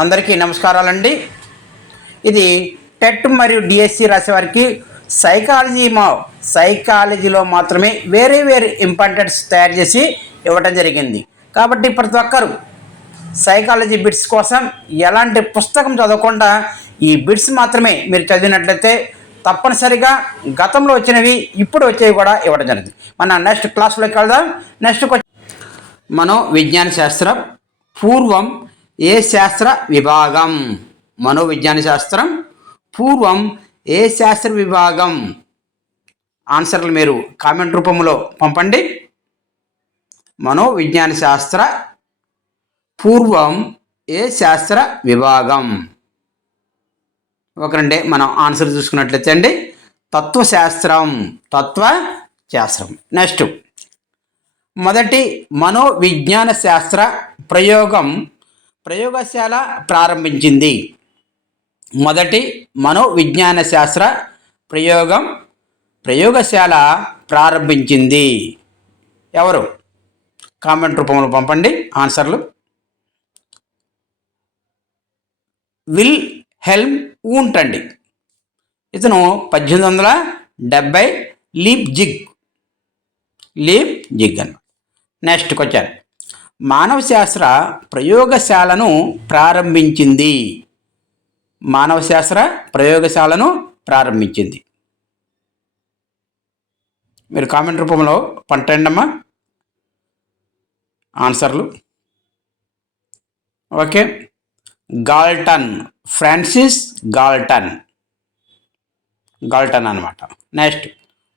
అందరికీ నమస్కారాలండి. ఇది టెట్ మరియు డిఎస్సి రాసే వారికి సైకాలజీ మా సైకాలజీలో మాత్రమే వేరే వేరే ఇంపార్టెంట్స్ తయారు చేసి ఇవ్వటం జరిగింది. కాబట్టి ప్రతి ఒక్కరు సైకాలజీ బిట్స్ కోసం ఎలాంటి పుస్తకం చదవకుండా ఈ బిట్స్ మాత్రమే మీరు చదివినట్లయితే తప్పనిసరిగా గతంలో వచ్చినవి ఇప్పుడు వచ్చేవి కూడా ఇవ్వడం జరిగింది. మన నెక్స్ట్ క్లాస్లోకి వెళ్దాం. నెక్స్ట్ మనో విజ్ఞాన శాస్త్రం పూర్వం ఏ శాస్త్ర విభాగం? మనోవిజ్ఞాన శాస్త్రం. పూర్వం ఏ శాస్త్ర విభాగం? ఆన్సర్లు మీరు కామెంట్ రూపంలో పంపండి. మనోవిజ్ఞాన శాస్త్ర. పూర్వం ఏ శాస్త్ర విభాగం? ఒకరండి మనం ఆన్సర్ చూసుకున్నట్లయితే అండి. తత్వశాస్త్రం. తత్వ శాస్త్రం నెక్స్ట్. మొదటి మనోవిజ్ఞాన శాస్త్ర ప్రయోగం. ప్రయోగశాల ప్రారంభించింది. మొదటి మనోవిజ్ఞాన శాస్త్ర ప్రయోగం ప్రయోగశాల ప్రారంభించింది. ఎవరు? కామెంట్ రూపంలో పంపండి. ఆన్సర్లు. విల్ హెల్మ్ ఊంట్ అండి ఇతను పద్దెనిమిది వందల డెబ్బై లీప్ జిగ్. లీప్ జిగ్ అన్నమాట. నెక్స్ట్ క్వశ్చన్ మానవశాస్త్ర ప్రయోగశాలను ప్రారంభించింది. మానవశాస్త్ర ప్రయోగశాలను ప్రారంభించింది. మీరు కామెంట్ రూపంలో పంటండమ్మా ఆన్సర్లు. Okay. Galton Francis Galton. Galton అనమాట నెక్స్ట్.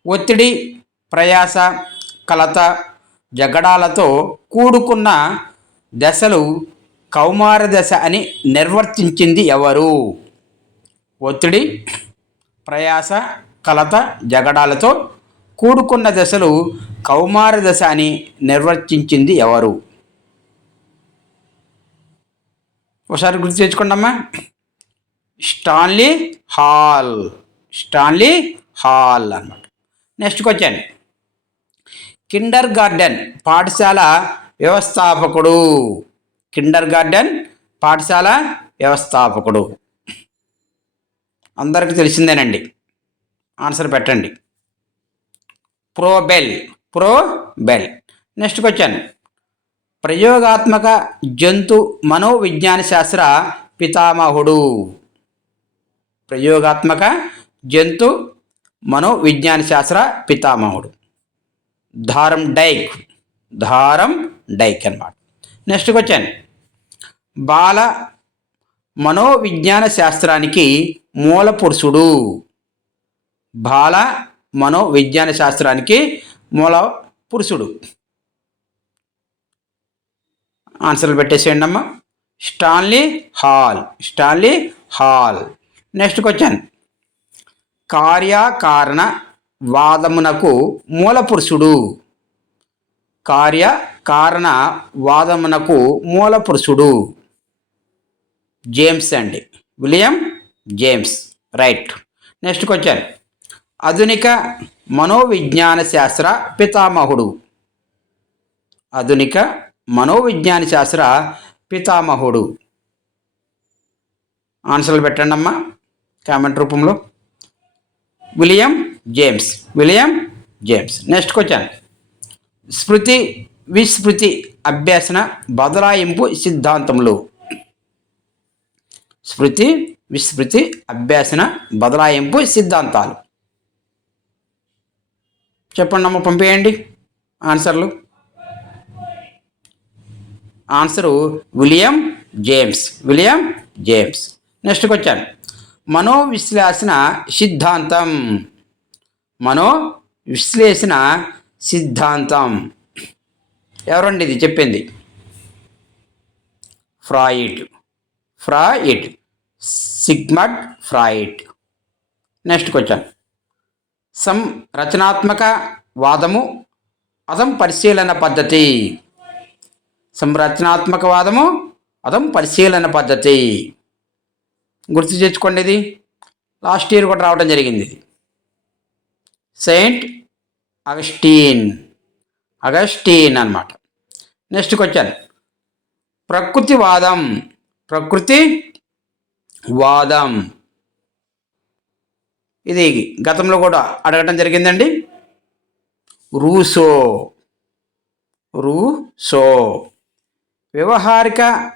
ఒత్తిడి ప్రయాస కలత జగడాలతో కూడుకున్న దశలు కౌమార దశ అని నిర్వర్తించింది ఎవరు? ఒత్తిడి ప్రయాస కలత జగడాలతో కూడుకున్న దశలు కౌమార దశ అని నిర్వర్తించింది ఎవరు? ఒకసారి గుర్తు తెచ్చుకోండమ్మా. Stanley Hall. స్టాన్లీ హాల్ అన్నమాట. నెక్స్ట్ వచ్చాను కిండర్ గార్డెన్ పాఠశాల వ్యవస్థాపకుడు. కిండర్ గార్డెన్ పాఠశాల వ్యవస్థాపకుడు. అందరికీ తెలిసిందేనండి. ఆన్సర్ పెట్టండి. Froebel Froebel. Next question. ప్రయోగాత్మక జంతు మనోవిజ్ఞాన శాస్త్ర పితామహుడు. ప్రయోగాత్మక జంతు మనోవిజ్ఞాన శాస్త్ర పితామహుడు. ధారం డైక్ ధారం డైక్ అన్నమాట. నెక్స్ట్ వచ్చాను బాల మనోవిజ్ఞాన శాస్త్రానికి మూల పురుషుడు. బాల మనోవిజ్ఞాన శాస్త్రానికి మూల పురుషుడు. ఆన్సర్లు పెట్టేసేయండి అమ్మా. Stanley Hall Stanley Hall next వచ్చాను కార్యకారణ వాదమునకు మూల పురుషుడు కార్య కారణ వాదమునకు మూల పురుషుడు జేమ్స్ అండి. William James. Right. Next question. ఆధునిక మనోవిజ్ఞాన శాస్త్ర పితామహుడు. ఆధునిక మనోవిజ్ఞాన శాస్త్ర పితామహుడు. ఆన్సర్లు పెట్టండి అమ్మా కామెంట్ రూపంలో. William James William James next question స్మృతి విస్మృతి అభ్యాసన బదలాయింపు సిద్ధాంతములు స్మృతి విస్మృతి అభ్యాసన బదలాయింపు సిద్ధాంతాలు చెప్పండి అమ్మ పంపేయండి ఆన్సర్లు. Answer William James William James next question మనోవిశ్లేషణ సిద్ధాంతం. మనో విశ్లేషణ సిద్ధాంతం. ఎవరండి ఇది? చెప్పింది. Freud. Freud. Sigmund Freud. Next question. సం రచనాత్మక వాదము అదం పరిశీలన పద్ధతి. సంరచనాత్మక వాదము అదం పరిశీలన పద్ధతి. గుర్తు తెచ్చుకోండి ఇది. లాస్ట్ ఇయర్ కూడా రావడం జరిగింది ఇది. సెయింట్ అగస్టీన్ అగస్టీన్ అన్నమాట. Next question. ప్రకృతివాదం ప్రకృతి వాదం ఇది గతంలో కూడా అడగటం జరిగిందండి. Rousseau Rousseau. వ్యవహారిక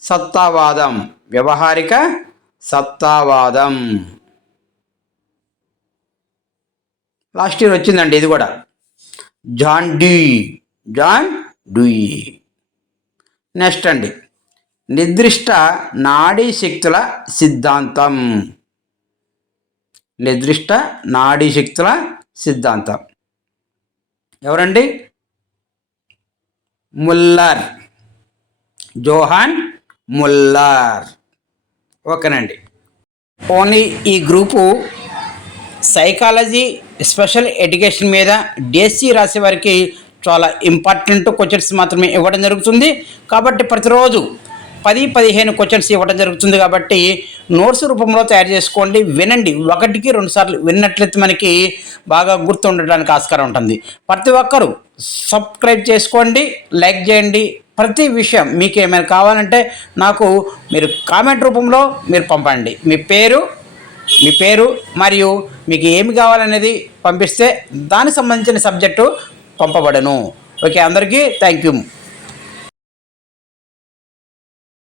సత్తావాదం వ్యవహారిక సత్తావాదం. లాస్ట్ ఇయర్ వచ్చిందండి ఇది కూడా. John Dewey John Dewey next అండి. నిర్దిష్ట నాడీ శక్తుల సిద్ధాంతం. నిర్దిష్ట నాడీ శక్తుల సిద్ధాంతం. ఎవరండి? ముల్లర్. Johann Muller. ఓకేనండి. ఓన్లీ ఈ గ్రూపు సైకాలజీ స్పెషల్ ఎడ్యుకేషన్ మీద డిఎస్సి రాసే వారికి చాలా ఇంపార్టెంట్ క్వశ్చన్స్ మాత్రమే ఇవ్వడం జరుగుతుంది. కాబట్టి ప్రతిరోజు పది పదిహేను క్వశ్చన్స్ ఇవ్వడం జరుగుతుంది కాబట్టి నోట్స్ రూపంలో తయారు చేసుకోండి. వినండి. ఒకటికి రెండు సార్లు విన్నట్లయితే మనకి బాగా గుర్తుండడానికి ఆస్కారం ఉంటుంది. ప్రతి ఒక్కరూ సబ్స్క్రైబ్ చేసుకోండి. లైక్ చేయండి. ప్రతి విషయం మీకు ఏమైనా కావాలంటే నాకు మీరు కామెంట్ రూపంలో మీరు పంపండి. మీ పేరు మీ పేరు మరియు మీకు ఏమి కావాలనేది పంపిస్తే దానికి సంబంధించిన సబ్జెక్టు పంపబడను. ఓకే అందరికీ థ్యాంక్ యూ.